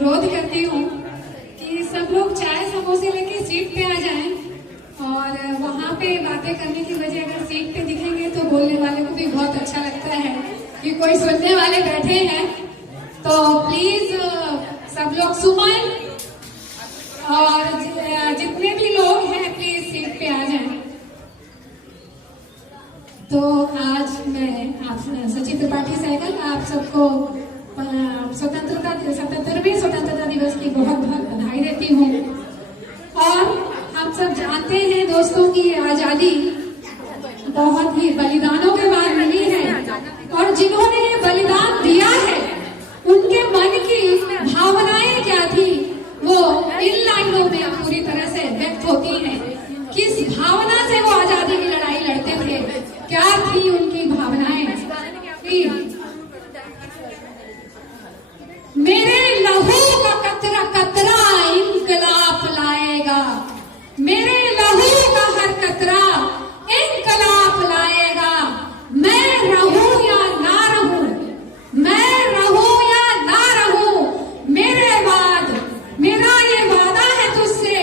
अनुरोध करती हूँ कि सब लोग चाय समोसे लेके सीट पे आ जाएं और वहाँ पे बातें करने की वजह अगर सीट पे दिखेंगे तो बोलने वाले को भी बहुत अच्छा लगता है कि कोई सुनने वाले बैठे हैं। तो प्लीज सब लोग सुमन और जितने भी लोग हैं प्लीज सीट पे आ जाएं। तो आज मैं आप सचिव त्रिपाठी सहगल आप सबको 77वें स्वतंत्रता दिवस की बहुत बहुत बधाई देती हूँ। और हम सब जानते हैं दोस्तों की आजादी बहुत ही बलिदानों के बाद मिली है और जिन्होंने ये बलिदान दिया है उनके मन की भावनाएं क्या थी वो इन लाइनों में पूरी तरह से व्यक्त होती हैं। किस भावना से वो आजादी की लड़ाई लड़ते थे, क्या थी उनकी भावनाएं कि मेरे लहू का कतरा कतरा इंकलाब लाएगा, मेरे लहू का हर कतरा इंकलाब लाएगा। मैं रहूं या ना रहूं, मैं रहूं या ना रहूं, मेरे बाद मेरा ये वादा है तुझसे,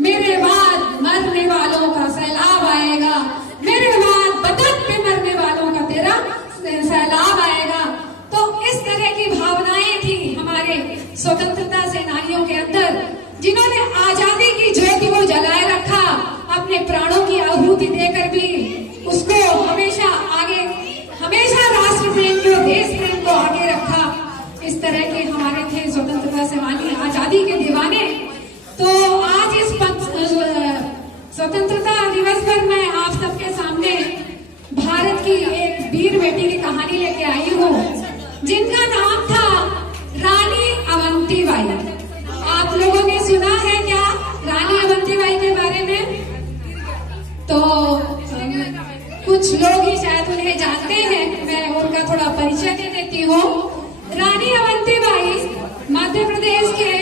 मेरे बाद मरने वालों का सैलाब आएगा, मेरे बाद वतन पे मरने वालों का तेरा सैलाब आएगा। तो इस तरह की भावनाएं थी हमारे स्वतंत्रता सेनानियों के अंदर, जिन्होंने आजादी की ज्योति को जलाए रखा, अपने प्राणों की आहुति देकर भी उसको हमेशा आगे, हमेशा राष्ट्र प्रेम को, देश प्रेम को आगे रखा। इस तरह के हमारे थे स्वतंत्रता सेनानी, आजादी के दीवाने। तो आज इस स्वतंत्रता दिवस पर मैं आप सबके सामने भारत की एक वीर बेटी की कहानी लेके आई हूँ, जिनका नाम था रानी अवंतीबाई। आप लोगों ने सुना है क्या रानी अवंतीबाई के बारे में? तो कुछ लोग ही शायद उन्हें जानते हैं, मैं उनका थोड़ा परिचय दे देती हूँ। रानी अवंतीबाई मध्य प्रदेश के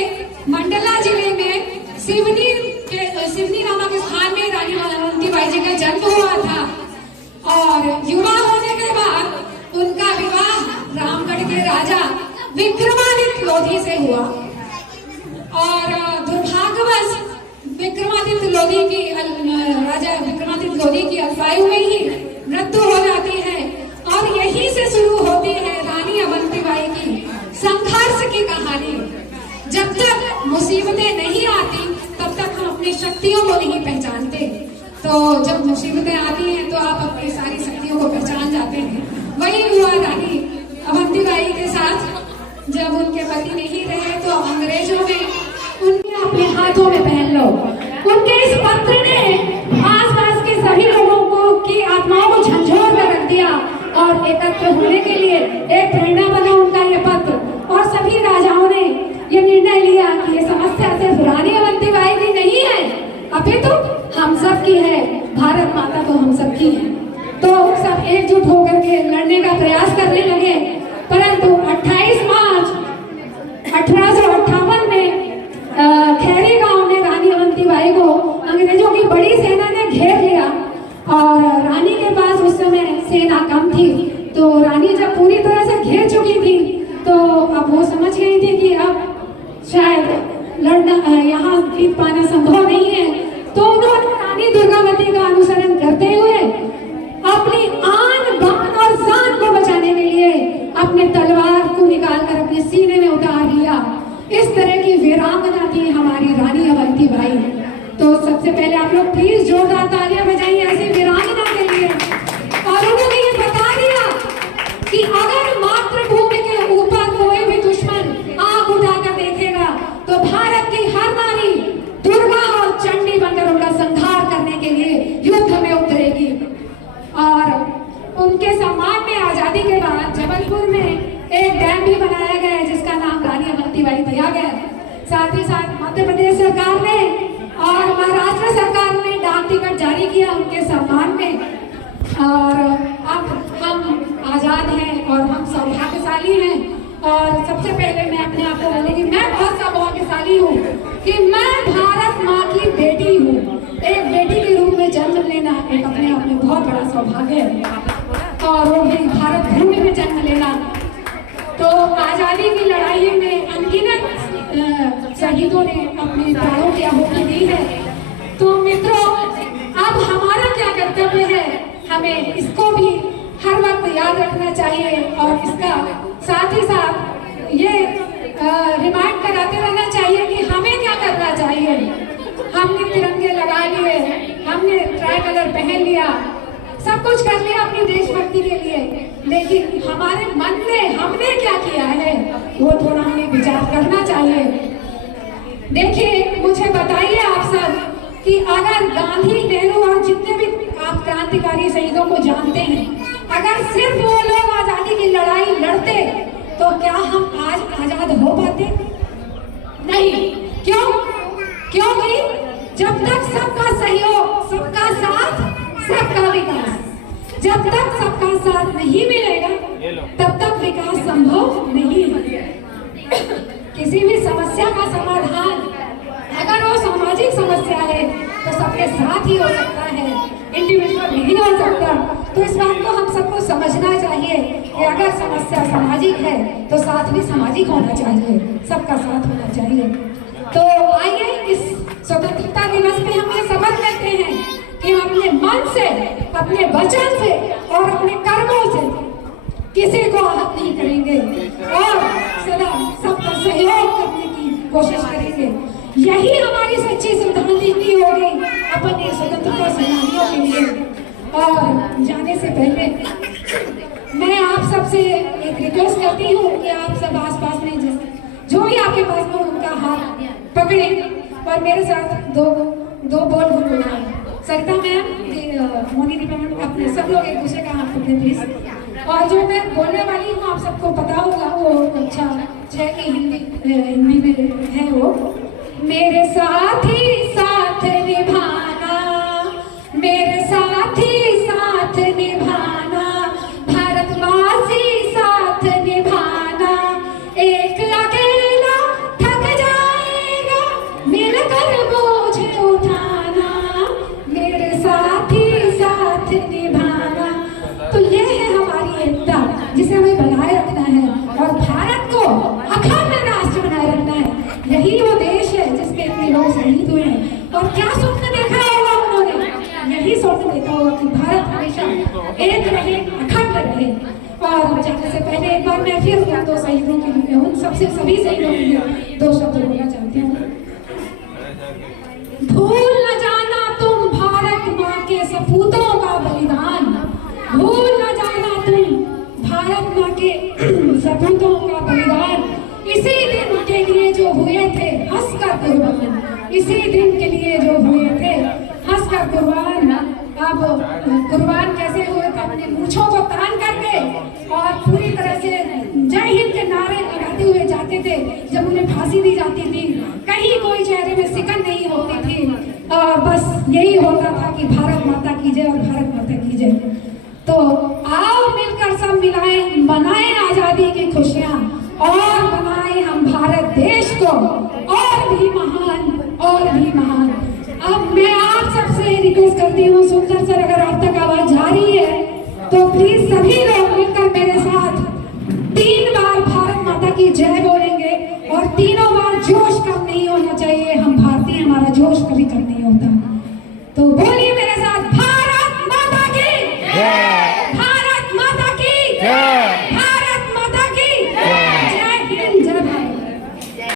मंडला जिले में सिवनी नामक स्थान में रानी अवंतीबाई जी का जन्म हुआ था और युवा होने के बाद उनका विवाह रामगढ़ के राजा विक्रमादित्य लोधी से हुआ और दुर्भाग्यवश विक्रमादित्य लोधी की राजा विक्रमादित्य लोधी की अल्पायु में ही मृत्यु हो जाती है और यहीं से शुरू होती है रानी अवंतीबाई की संघर्ष की कहानी। जब तक मुसीबतें नहीं आती तब तक हम अपनी शक्तियों को नहीं पहचानते, तो जब मुसीबतें आती हैं तो आप अपनी सारी शक्तियों को पहचान जाते हैं। वही हुआ रानी अवंतीबाई के साथ। जब उनके पति नहीं रहे तो अंग्रेजों ने उनके अपने हाथों में पहन लो। उनके इस पत्र ने आसपास के सभी लोगों को की आत्माओं को झंझोर कर रख दिया और एकत्र होने के लिए एक प्रेरणा बना उनका ये पत्र। और सभी राजाओं ने ये निर्णय लिया कि ये समस्या सिर्फ रानी अवंतीबाई की नहीं है, अभी तो हम सब की है, भारत माता तो हम सब की है। तो सब एकजुट होकर के लड़ने का प्रयास करने लगे। परंतु 28 मार्च 1858 में खैरी गांव में रानी अवंतीबाई को अंग्रेजों की बड़ी सेना ने घेर लिया और रानी के पास उस समय सेना कम थी। तो रानी जब पूरी तरह से घेर चुकी थी तो अब वो समझ गई थी कि अब शायद लड़ना यहाँ जीत पाना संभव नहीं है। तो उन्होंने रानी दुर्गावती का अनुसरण करते हुए अपनी आन बान और जान को बचाने के लिए अपने तलवार को निकालकर अपने सीने में उतार लिया। इस तरह की वीरांगना थी हमारी रानी अवंतीबाई। तो सबसे पहले आप लोग प्लीज जोरदार तालियां बजाइए ऐसी वीरांगना के लिए। और उन्होंने ये बता दिया कि अगर मातृभूमि के ऊपर कोई भी दुश्मन आंख उठाकर देखेगा तो भारत की हर नारी दुर्गा और चंडी बनकर उनका संहार करने के लिए युद्ध में उतरेगी। और उनके सम्मान में आजादी के बाद जबलपुर में एक डैम भी बनाया गया है जिसका नाम रानी अवंतीबाई दिया गया है। साथ ही साथ मध्य प्रदेश सरकार ने और महाराष्ट्र सरकार ने डाक टिकट जारी किया उनके सम्मान में। और अब हम आजाद हैं और हम सौभाग्यशाली हैं। और सबसे पहले मैं अपने आप को बोलूंगी, मैं बहुत सौभाग्यशाली हूँ कि मैं भारत माँ की बेटी हूँ। एक बेटी के रूप में जन्म लेना एक अपने आप में बहुत बड़ा सौभाग्य है और वो भी भारत भूमि में जन्म लेना। तो आजादी की लड़ाई में अनगिनत शहीदों ने अपने प्राणों की आहुति दी है। तो मित्रों, अब हमारा क्या कर्तव्य है, हमें इसको भी हर वक्त याद रखना चाहिए और इसका साथ ही साथ ये रिमाइंड कराते रहना चाहिए कि हमें क्या करना चाहिए। हमने तिरंगे लगा लिए, हमने ट्राई कलर पहन लिया, सब कुछ कर लिया अपनी देशभक्ति के लिए, लेकिन हमारे मन में हमने क्या किया है वो थोड़ा हमें विचार करना चाहिए। देखिए, मुझे बताइए आप सब कि अगर गांधी, नेहरू और जितने भी आप क्रांतिकारी शहीदों को जानते हैं, अगर सिर्फ वो लोग आजादी की लड़ाई लड़ते तो क्या हम आज आजाद हो पाते? नहीं। क्यों? क्योंकि जब तक सबका सहयोग, सबका साथ, सबका विकास, जब तक सबका साथ नहीं मिलेगा तब तक विकास संभव नहीं है। किसी भी समस्या का समाधान अगर वो सामाजिक समस्या है तो सबके साथ ही हो सकता है, इंडिविजुअल नहीं हो सकता। तो इस बात को हम सबको समझना चाहिए कि अगर समस्या सामाजिक है तो साथ भी सामाजिक होना चाहिए, सबका साथ होना चाहिए। तो आइए इस स्वतंत्रता दिवस पे हम ये शपथ लेते हैं कि हम अपने मन से, अपने वचन से और अपने कर्मों से किसी को आहत नहीं करेंगे और सदा सबका सहयोग करने की कोशिश करेंगे। यही हमारी सच्ची श्रद्धांजलि होगी अपने स्वतंत्रता सेनानियों के लिए। और जाने से पहले मैं आप सबसे एक रिक्वेस्ट करती हूँ कि आप सब आसपास में जो भी आपके पास में उनका हाथ पकड़े और मेरे साथ दो बोल गुनगुनाएं। सरिता मैम, मोनी दीपा मैम, अपने सब लोग एक दूसरे का हाथ पकड़े प्लीज। और जो मैं बोलने वाली हूँ आप सबको पता होगा, वो अच्छा है कि हिंदी में है वो। मेरे साथी साथ निभाना, मेरे साथी साथ निभाना, भारतवासी साथ निभाना, एक अकेला थक जाएगा मिलकर बोझ उठाना, मेरे साथी साथ निभाना। तो ये है हमारी एकता जिसे हमें बनाए रखना है और भारत को अखंड राष्ट्र बनाए रखना है। यही वो देश है जिसके इतने लोग शहीद हुए हैं। और क्या स्वप्न देखा होगा उन्होंने? यही स्वप्न देखा होगा कि भारत हमेशा एक रहे, अखंड रहे। और जाने से पहले एक बार मैं फिर उन दो शहीदों के लिए, उन सबसे सभी शहीदों के लिए दो शब्द बोलना चाहती हूँ। भूल न जाना तुम भारत माँ के सपूतों का बलिदान, भूल न जाना तुम भारत माँ के सपूतों का बलिदान। इसी दिन के लिए जो हुए थे हंसकर कुर्बान, इसी दिन के लिए जो हुए थे हंसकर कुर्बान। अब कुर्बान कैसे हुए थे? अपने मूंछों को तान करके और पूरी तरह से जय हिंद के नारे लगाते हुए जाते थे। जब उन्हें फांसी दी जाती थी कहीं कोई चेहरे में सिकन नहीं होती थी और बस यही होता था कि भारत माता की जय और भारत माता की जय। तो आओ मिलकर सब मिलाएं, मनाएं आजादी की खुशियां और बनाएं हम भारत देश को और भी महान, और भी महान। अब मैं आप सबसे रिक्वेस्ट करती हूँ, सुंदर सर अगर आप तक आवाज जा रही है तो प्लीज सभी लोग मिलकर मेरे साथ 3 बार भारत माता की जय बोलेंगे और 3